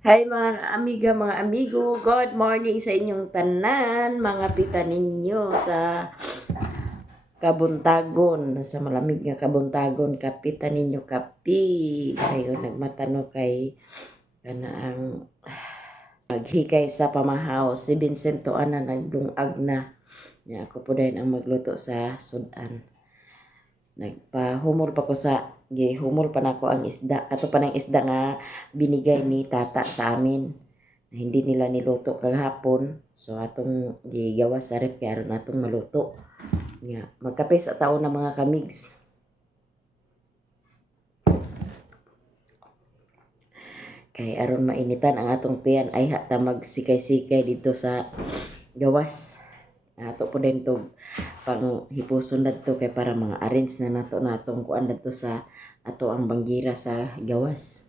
Hi mga amiga, mga amigo, good morning sa inyong tanan, mga pita ninyo sa Kabuntagon, sa malamig nga Kabuntagon, kapita ninyo kapi. Sayo nagmatano kay kanaang maghikay sa pamahaw, si Vincento ana nagdungag na. Ya, ako po din ang magluto sa sudan. Nagpahumol pa ko sa humol pa nako ang isda. Ato pa ng isda nga binigay ni tata sa amin. Hindi nila niluto kagahapon. So atong gigawa sa rep kaya aron atong maluto. Nga, magkape sa tao na mga kamigs. Kay aron mainitan ang atong tiyan ay hata magsikay-sikay dito sa gawas. Ato po din to pang hipuson nadto kay para mga arrange na nato natong kuan nadto sa ato ang banggira sa gawas.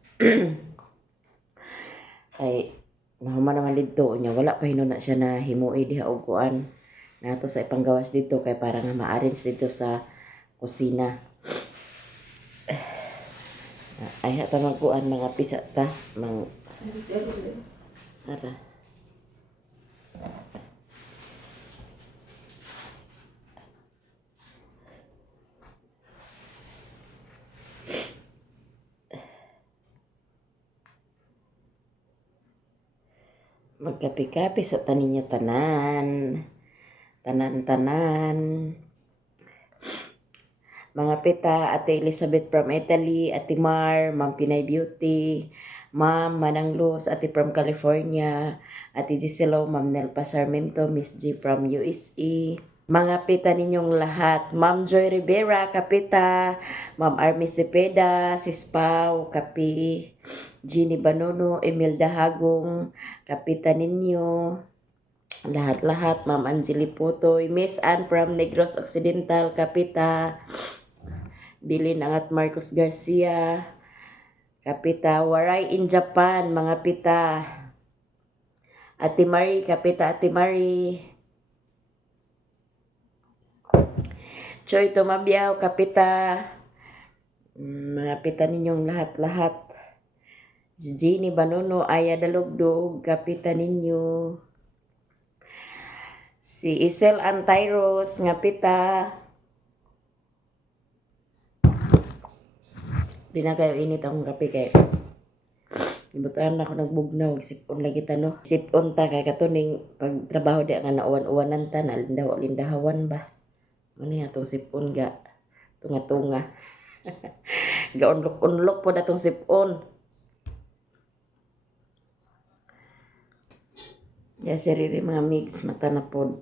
Kay nahuman naman dito nya wala pa hinuna siya na himuoy diha og kuan nato sa ipanggawas dito kay para nga ma-arrange dito sa kusina. Ay hata magkuan mga pisa ta mang ara. Magkapi-kapi sa taninyo tanan. Tanan-tanan. Mga pita, Ate Elizabeth from Italy, Ate Mar, Ma'am Pinay Beauty, Ma'am Manang Luz, Ate from California, Ate Giselo, Ma'am Nelpa Sarmiento, Miss G from USA. Mga pita ninyong lahat, Ma'am Joy Rivera, kapita, Ma'am Army Cepeda, Sis Pau, kapi, Ginny Banono, Imelda Hagong, kapita ninyo. Lahat-lahat, Ma'am Angeli Putoy, Miss Ann from Negros Occidental, kapita, Bilin Angat Marcos Garcia, kapita, Waray in Japan, mga pita, Ate Marie, kapita Ate Marie, Choy Tumabiao, kapita, mga pita ninyong lahat-lahat, Jenny Banono, Aya Dalugdog, kapita ninyo, si Isel Antairos, nga pita, di na kayo init akong kape kay ibutan na ako nagbugnaw sipon lagi ta no sipon ta kay katuning pagtrabaho di nga nauwan-uwanan ta na lindahawan ba ano atong sipon ga tunga-tunga gaunlok-unlok po datong sipon ya siriri mga mix mata na pod.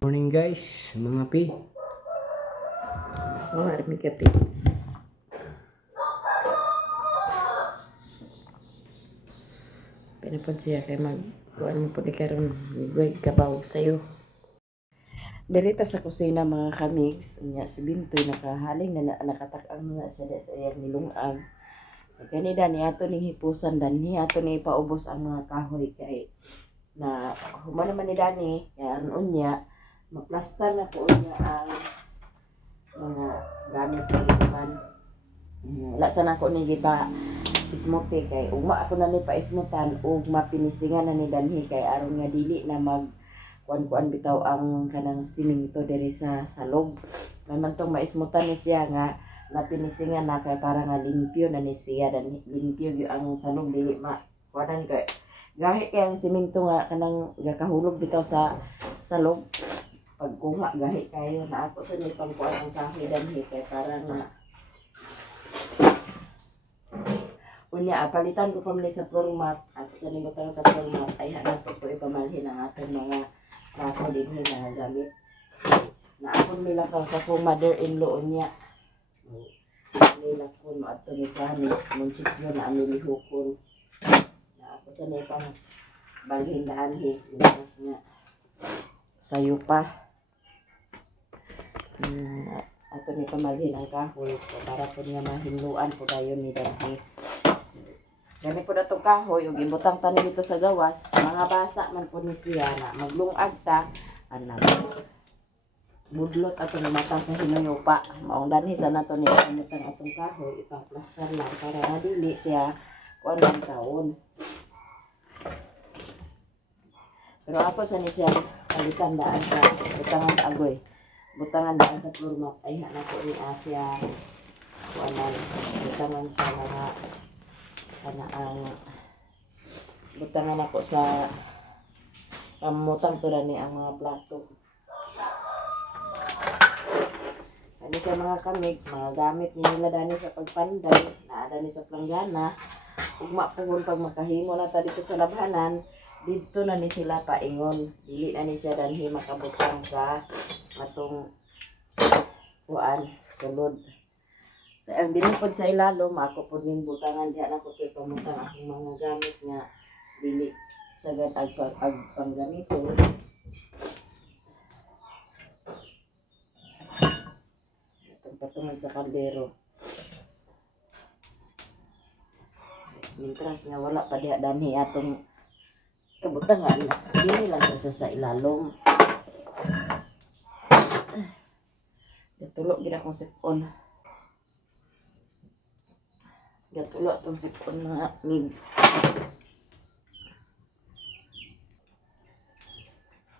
Morning guys, mga pi. Armi kape. Pinapod siya kay kuan mo po di karon gigway kabaw sayo. Dirita sa kusina mga kamigs, nya si Bintoy nakahaling na nakatak-ang nga siya sa iyang nilungag. Kani dani ato ning hipusan danhi ato ni paubos ang mga kahoy kay na human naman ni dani yan unya maplastar na po unya ang mga gamit palitan. Wala sa nako ni gipa ismote kay ugma ako na ni pa ismutan ug mapinisingan na ni danhi kay aron nga dili na mag kuan bitaw ang kanang simento diri sa salog. May man tong maismutan ni siya nga napinisingan na kay para nga limpyo na ni siya dan limpyo gyud ang salog dili ma kuan kay gahi kay ang simento nga kanang gakahulog bitaw sa salog. Pagkuha gahi kayo na ako sa ni pangkuan ang kahoy danhi kay para nga unya palitan ko pamili sa floor mat at sa limutan sa floor mat ay hanap ko ipamalhin ang atong mga kaso din na gamit na akong milakaw sa kong mother-in-law niya nilakon mo ato ni Sani munsipyo na amilihukon na ako sa may pang balhin na anhi inas nga sayo pa ato ni pamalhin ang kahoy para po nga mahinluan po tayo ni Danhi. Gani po na itong kahoy, yung imbutang tanin dito sa gawas, mga basa man po ni siya na maglungag ta, anak, budlot atong mata sa hinuyo pa. Maong danhi sa nato ni imbutang atong kahoy, ipang plaster lang para dili siya 1 taon. Pero ako sa ni siya palitan daan sa butangan agoy. Butangan daan sa floor mat ay hanap ko ni Asia. Kuanan butangan sa mga kanaang butangan ako sa pamutang to ni ang mga plato. Ano sa mga kamigs, mga gamit nila dani sa pagpanday, naa dani sa planggana. Ugma pugon pag makahimo na ta dito sa labhanan, dito na ni sila paingon. Dili na ni siya danhi makabutang sa atong kuan sulod. Ang dinipod sa ilalom, ako po ning butangan diyan ako kay pamutang akong mga gamit nga dili sagad ag pangganito. Itong patungan sa kaldero. Mintras nga wala pa diha danhi atong kabutangan, dili lang sa ilalom. Gatulo gid akong sipon. Gatulo atong sipon mga migs.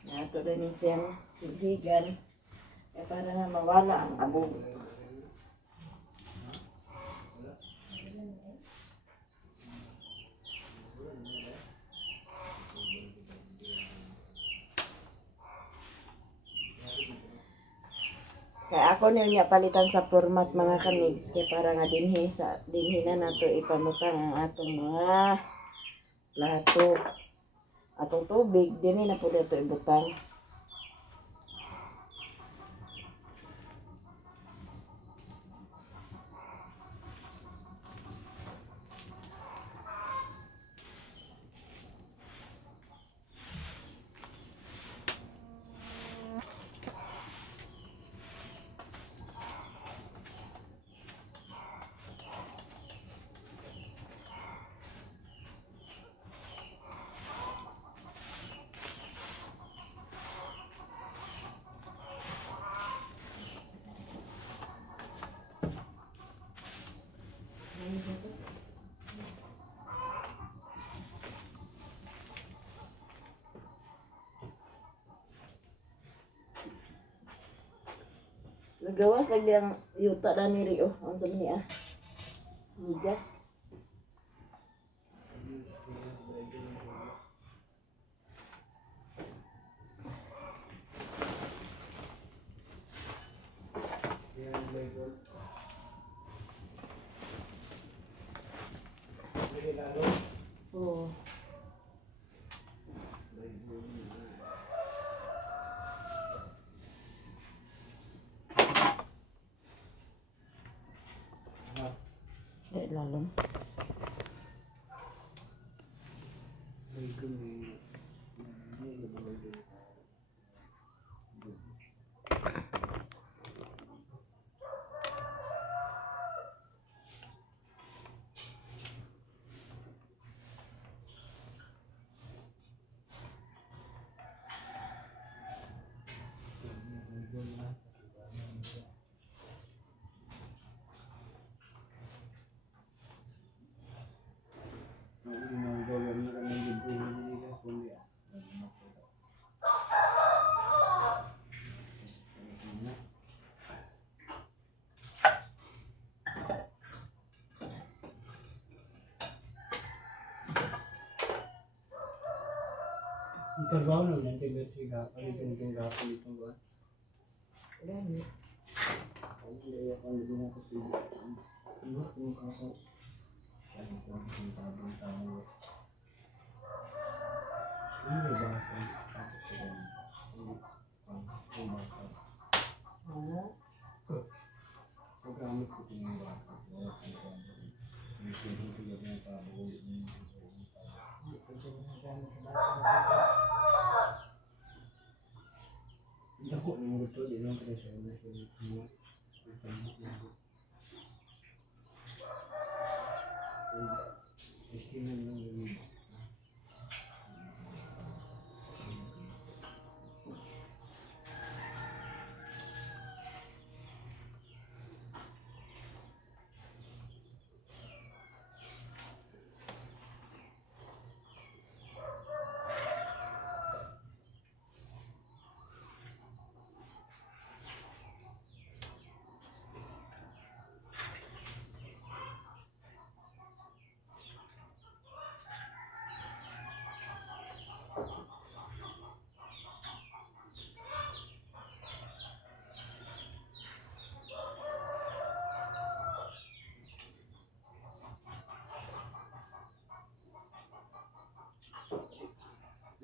Nato rin siyang sibigan. Kaya para nga mawala ang abog. Kaya ako niya palitan sa format mga kamigs. Kaya para nga dinhi na nato ipamutang ang atong mga plato. Atong tubig, dinhi na po dito ibutang. Nagawas lagi ang yuta na ni Rio. Ang sabi niya. Migas. Oo. Sa ilalom. Ang trabaho naman, tiga-tiga, palitin-tiga, palitin ba? Gani. Ang hindi ako hindi na kasi ano yung kaso. Ano ko ang tabang tao. Ano ba ang kaso sa ang bata? Ano? Programit ko yung bata. Wala ko yung hindi ko yung tabo. Hindi ko siya nagamit sa bata. Hindi ako yung gusto din ang presyo na siya. Istinan lang yun.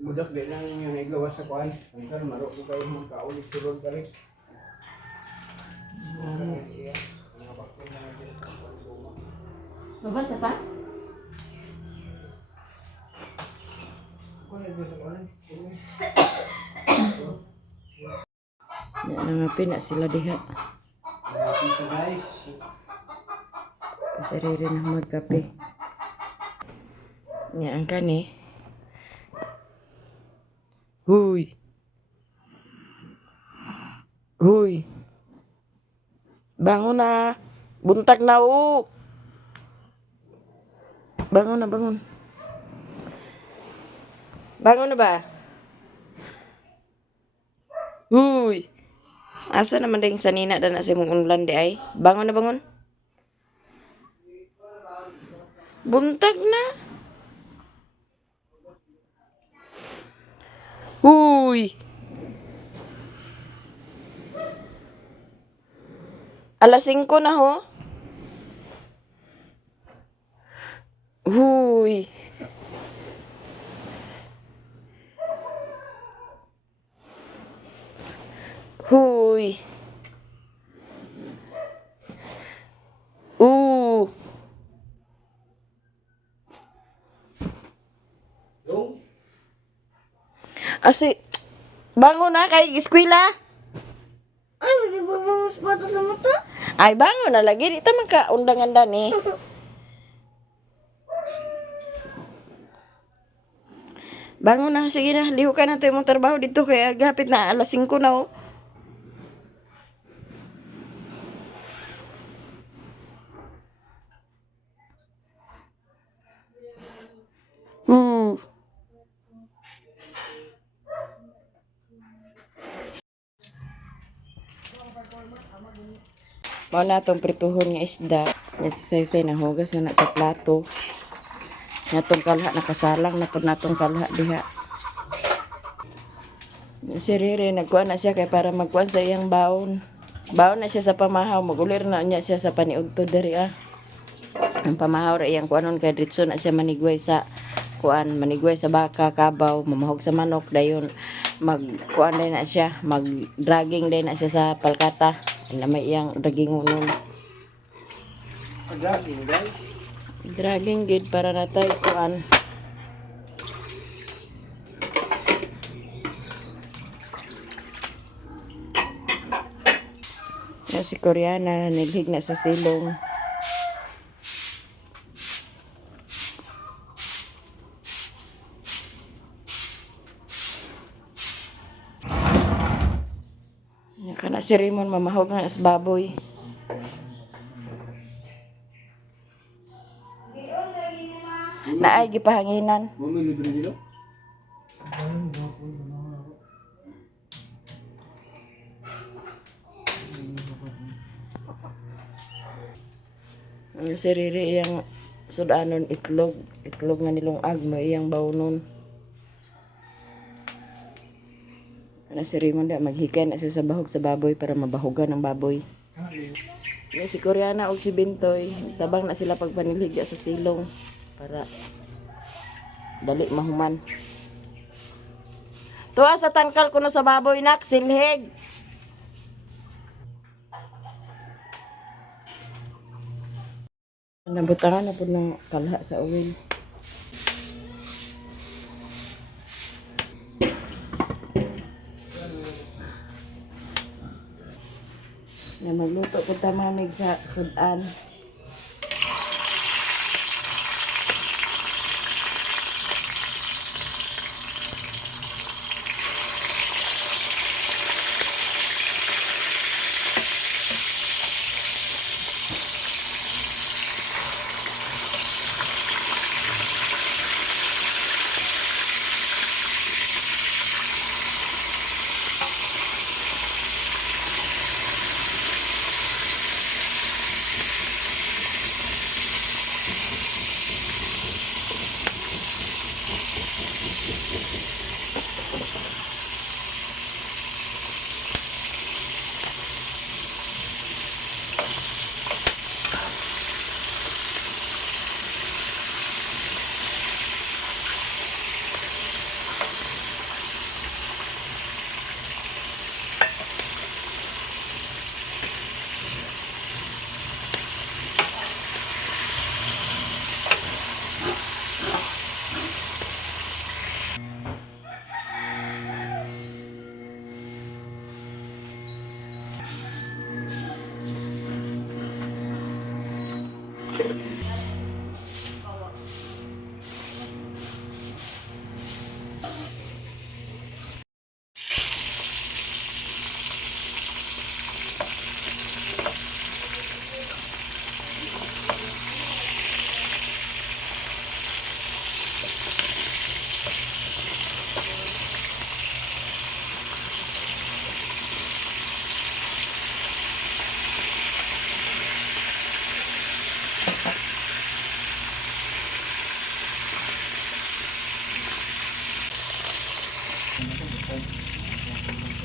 Budak di lang yung naigawas sa kuhan. Hanggang maro ko kayo mga kaulit surod ka rin. Mga bakit na natin sa kuhan guma. Mabasa pa? Kung naigawas sa kuhan, Yan ang pina sila diha. dito guys. Kasi rin na magkape. Yan ang kani. Huy! Huy! Bangon na! Buntag na o! Bangon na, bangon. Bangon na ba? Huy! Asa naman dahil sanina na si mong unlan di ay? Bangon na, bangon. Buntag na. Huy! Alas 5 na ho. Huy! Huy! Yung? Asi, bangon na kay eskwela. Ay, magbabangus bata sa mata. Ay, bangon na lagi. Di ta man ka undangan dani. Bangon na, sige na. Liho ka na ito yung trabaho dito. Kaya gapit na alas 5 na oh. Mao na itong prituhon nga isda. Nasaysay na hugas na sa plato. Natong kalha nakasalang na pud natong kalha diha. Si Riri nagkuha na siya kay para magkuhan sa iyang baon. Baon na siya sa pamahaw, magulir na niya siya sa paniudto diri ah. Ang pamahaw ra iyang kuanon kay diretso na siya manigway sa kuan, manigway sa baka, kabaw, mamahog sa manok dayon magkuan din na siya, mag dragging din na siya sa palkata. Na may iyang dragging unon. Pag-dragging guys. Dragging gid para natay kuan. Yan si Koreana nilhig na sa silong. Yan kana si Raymond mamahog na sa baboy. Naay gipahanginan. Mami libre dito? Ang si Riri iyang sudanon itlog. Itlog nga nilungag mo iyang bawnon. Ano si Raymond da maghikay na siya sa bahog sa baboy para mabahugan ang baboy. Yung si Koreana o si Bintoy, tabang na sila pagpanilhigya sa silong para dali mahuman. Tuwa sa tangkal ko no sa baboy nak, silhig. Nabutangan na po ng kalha sa uwin. Na magluto ko tamamig sa sudan.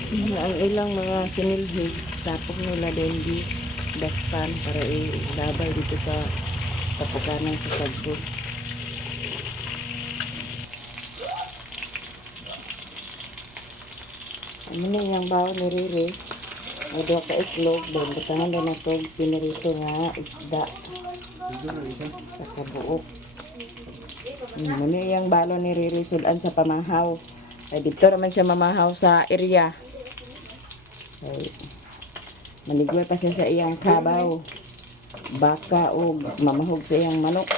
Ang ilang mga sinilhig, tapok nila din di daspan para ilabay dito sa tapukanan sa sagbot. Ano na yung bawo ni Riri? May doon ka itlog, doon batangan doon ng tog, pinarito nga isda sa kabuok. Ano yung balo ni Riri sudan sa pamahaw. Ay dito naman siya mamahaw sa area. Ay, maligway pa siya sa iyang kabaw. Baka o mamahog sa iyang manok.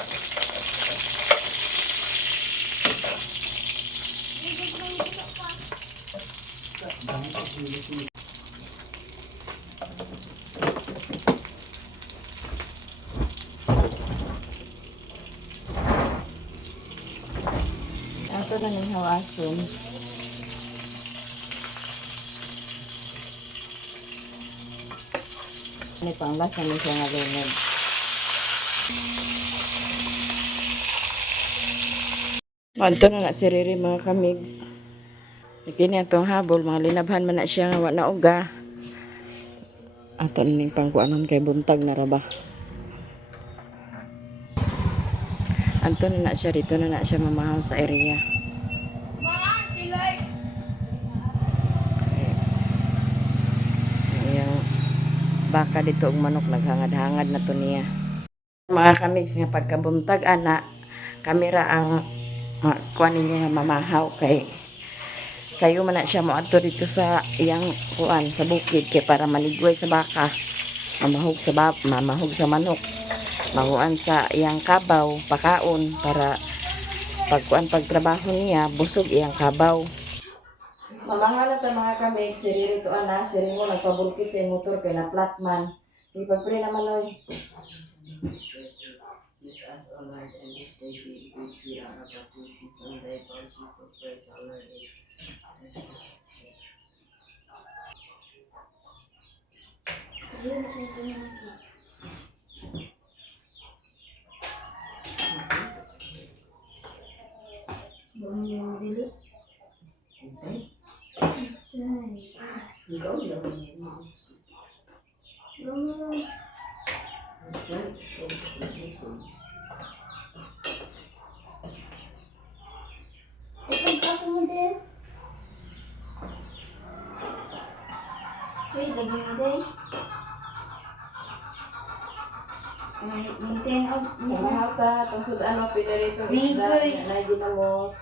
Ato na ng hawason. May panglasa na siya nga lunod. Anto na na si Riri mga kamigs. Kini atong habol, mga linabhan man na siya nga wala uga. Ato na ning pangkuanon kay buntag na raba. Anto na na siya, dito na na siya mamahaw sa area. Ayan, baka dito og manok naghangad-hangad na to niya. Mga kamigs nga pagkabuntag ana, kamera ang kuan ninyo nga mamahaw kay sayo man na siya moadto dito sa iyang kuan sa bukid kay para maligway sa baka, mamahog sa manok, mahuan sa iyang kabaw, pakaon para pagtrabaho niya busog iyang kabaw. Mamahala ta mga kami, si Riri to ana, si Rimo nagpabulkit sa iyang motor kay na flatman. Sige pagpre naman oy. This as honored and this day be which we are about to receive from thy bounty to praise, honor, and ikaw lang. Mamahaw ta, tusod ano, pinarito isda, na ginamos.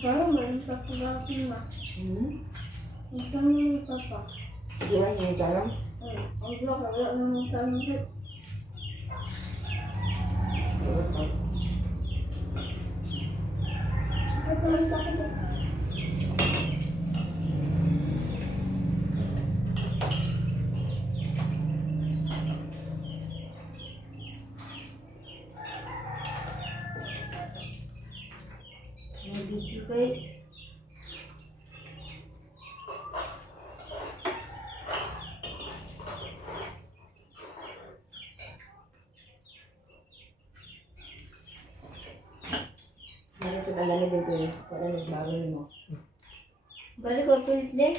Parang may papagatin ma. Ito yung papa. Di ba yung galang? Ang vlog, wala naman sa amin. Ito lang sa akin. video kay. Ano sa kanya din ko yun? Wala nagbago mo. Balik ko pilit din.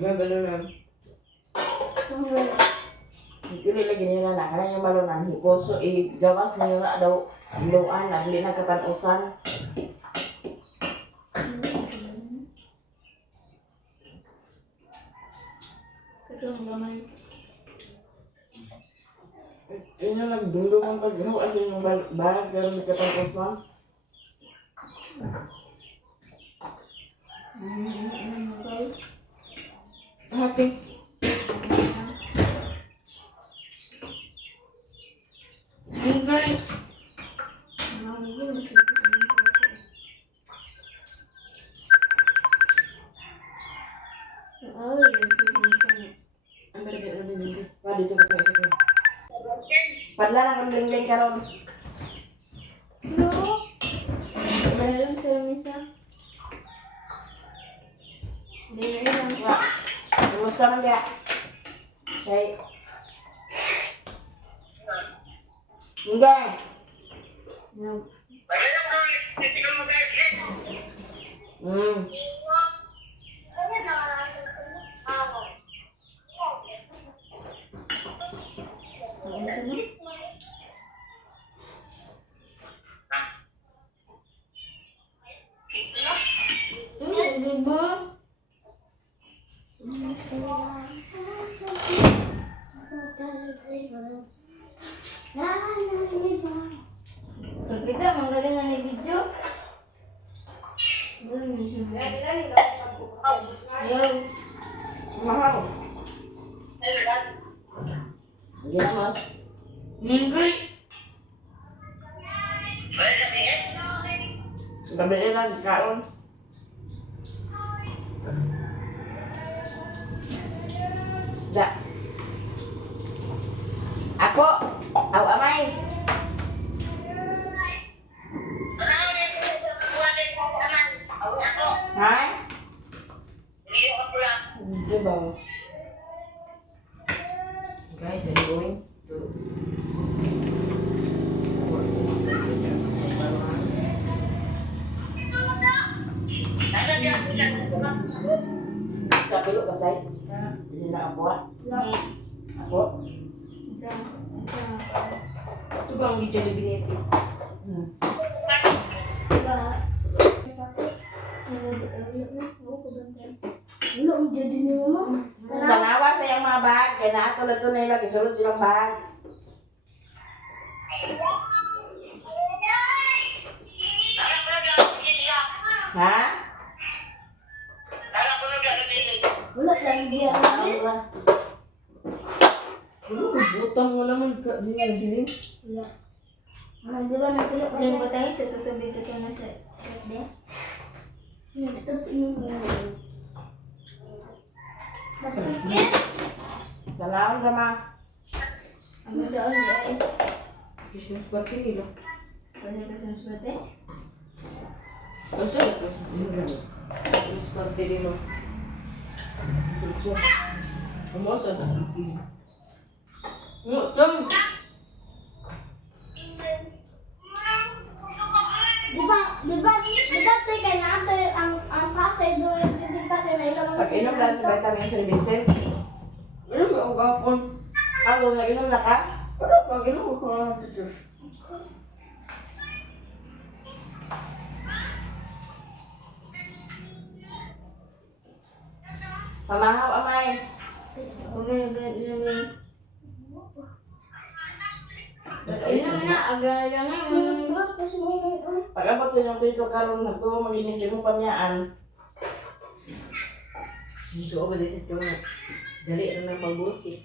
Nga gano'n na. Hindi lagi nila na. Kaya yung malunan. Hikoso, gawas mo yun na daw. Iluan, nabili na katanusan. Katong gamay. Yun yung nagdulong ang pag-gawa sa yung balag pero may katanusan. Happy. Ingay. Ang barigay na din. Pa dito ko isa ko. Padla na kang lingling karon. No. Meron sa misa. Hindi na lang. Nga. Kumusta man dia? Kay. Hindi. No. Hmm. Ano sa mo? Ano ba? Pag kita, magaling nga ni video. Yo. Mahal. Yes, mas. Minggoy. Gabi lang kaon. Isda. Ako. Aw amay. Ha? Hindi ba? Guys, I'm going to Kapilo ka say? Hindi na ako. Ako? Ito ba ang video ni Bineti? Ano ang jadi ni mama? Tanawa sa iyang mga bag. Kaya naatulad to na ilang isulod silang bag. Ha? Wala lang dia. Butang mo naman ka. Hindi na bilhin. Wala. Di ba natulog ka? Yung batangin sa tusubig ka na sa dia. Ito yung Bakit? Salamat sama. Ang saan niya? Business party nila. Pwede ka sa swerte? Kasi business party nila. Kumusta? Tam. Di ba tigay natin ang pasay doon, hindi pasay na ikaw Pag inom lang sa vitamin sa Vincent. Ano ba ang gapon? Ako na inom na ka? Pero pag inom ko na dito. Pamahaw amay. Inom na, aga na Pag abot sa inyong dito karon na to, maginis din mo pamiyaan. Dito ako dito ito na. Dali na ng mabuti.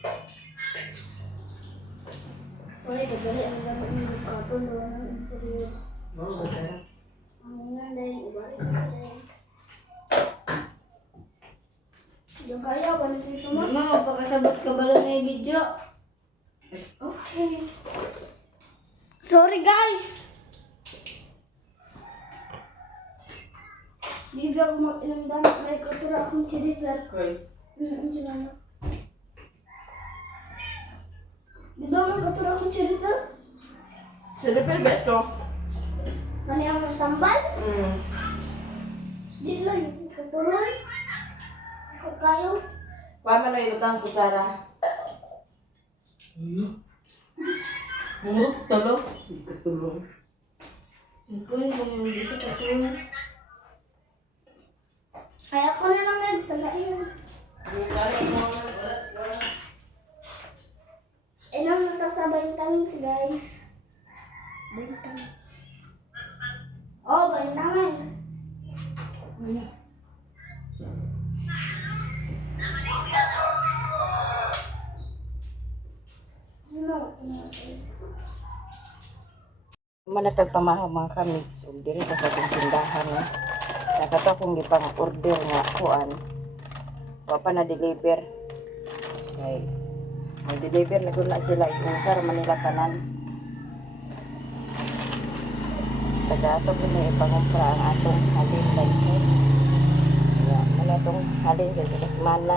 Wala ka bali ang gamit ng kapon doon ng interior. Oo, magkara. Ang nanay, ibalik ka rin. Yung kaya, wala dito mo. Mama, magpakasabot ka ba lang na yung video? Okay. Sorry guys! Di ba ako mag-inom dahil may katura akong chiliper. Okay. Gimana? Di ba may katura akong chiliper? Sa depel ba ito? Mani ang tambal? Hmm. Di lang yung katuloy. Ako kayo. Kuha mo na ibutang kutsara. Tulog? Katulong. Ito yung hindi siya katuloy. Ay, ako na lang nagtagain. Ilang natasabay kami si guys. Bintang. Oh, bintang. Manatag pamahaw mga kamig. So, diri ka sa ating tindahan. Nakato akong gipang order nga kuan. Wa pa na-deliver. Okay. Mag-deliver na kung na sila. Ikusar Manila tanan. Taga ato po na ipangumpra ang atong halin like it. Kaya, muna itong halin sa semana.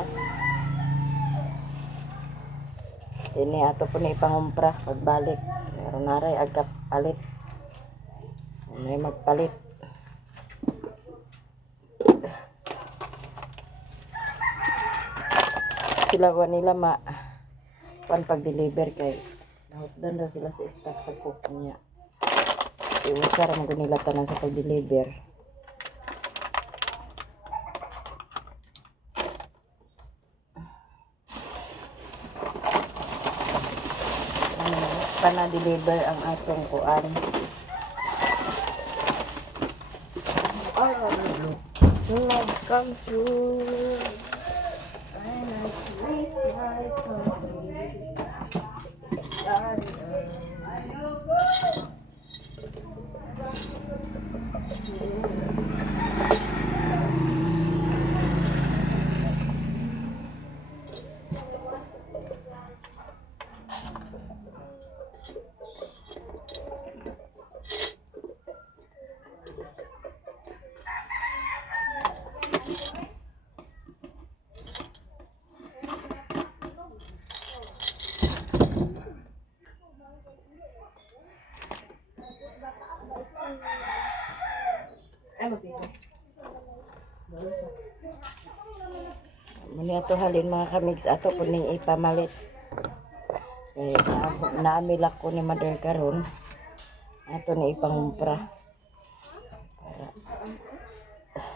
Ini ato po na ipangumpra pagbalik. Meron naray agap palit. May magpalit. Sila ko nila pag-deliver kay nahutdan daw sila sa stock sa cook niya. Iusara mo nila tanan sa pag-deliver. Pana-deliver ang atong kuan. Love comes through. Muni ato halin mga kamigs ato po ning ipamalit. Kaya naamilak ko ni mother karon. Ato ni ipangumpra. Para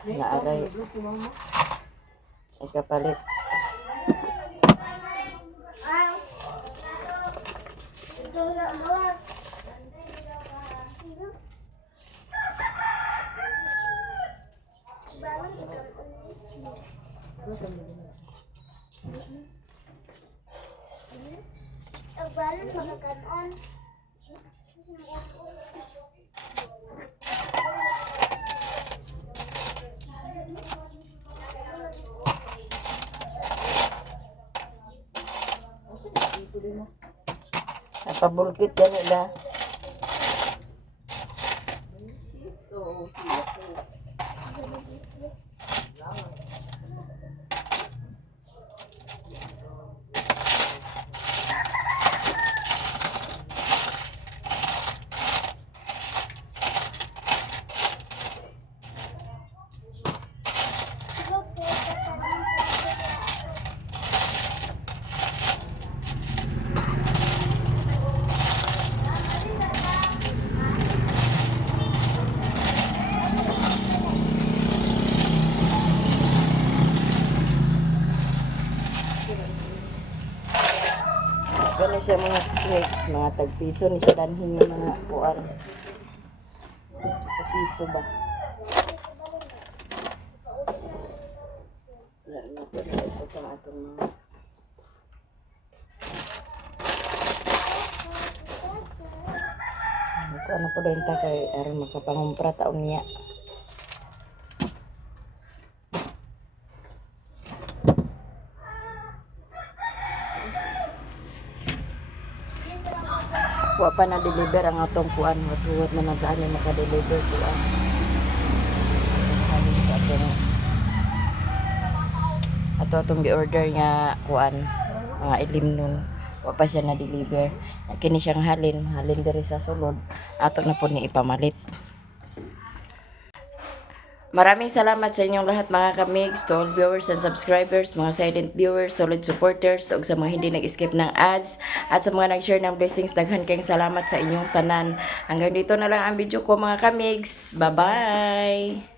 naaray. Ikapalit. Balon makakanon. Napabulkit yan nila. Gani siya mga cakes, mga tagpiso ni siya danhin ng mga kuan. Sa piso ba? Wala na po na ito itong atong mga. Ano po din ta kay aron makapangumpra taon niya. wa pa na deliver ang atong kuan watuwat man ang daan maka-deliver kuan halin sa atong gi-order nga kuan mga ilimnon wa pa siya na deliver kini siyang halin diri sa sulod ato na po ni ipamalit. Maraming salamat sa inyong lahat mga kamigs, to all viewers and subscribers, mga silent viewers, solid supporters, ug sa mga hindi nag-skip ng ads, at sa mga nag-share ng blessings, daghan kayong salamat sa inyong tanan. Hanggang dito na lang ang video ko mga kamigs. Bye-bye!